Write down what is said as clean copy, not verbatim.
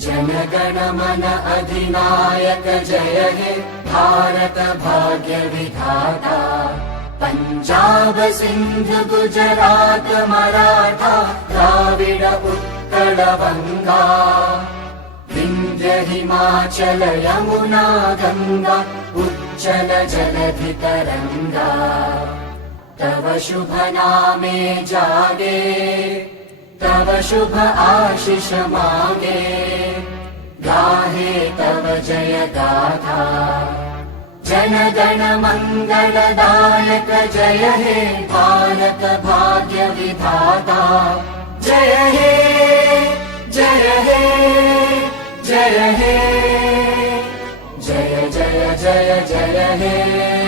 जनगण मन अधिनायक जय हे भारत भाग्य विधाता। पंजाब सिंध गुजरात मराठा द्राविड उत्कल बंगा, विंध्य हिमाचल यमुना गंगा उच्चल जलधि तरंगा। तव शुभ नामे जागे, तव शुभ आशीष मांगे, गाहे तव जय गाथा। जन गण मंगलदायक जय हे भारत भाग्य विधाता। जय हे जय हे जय हे, जय जय जय जय हे।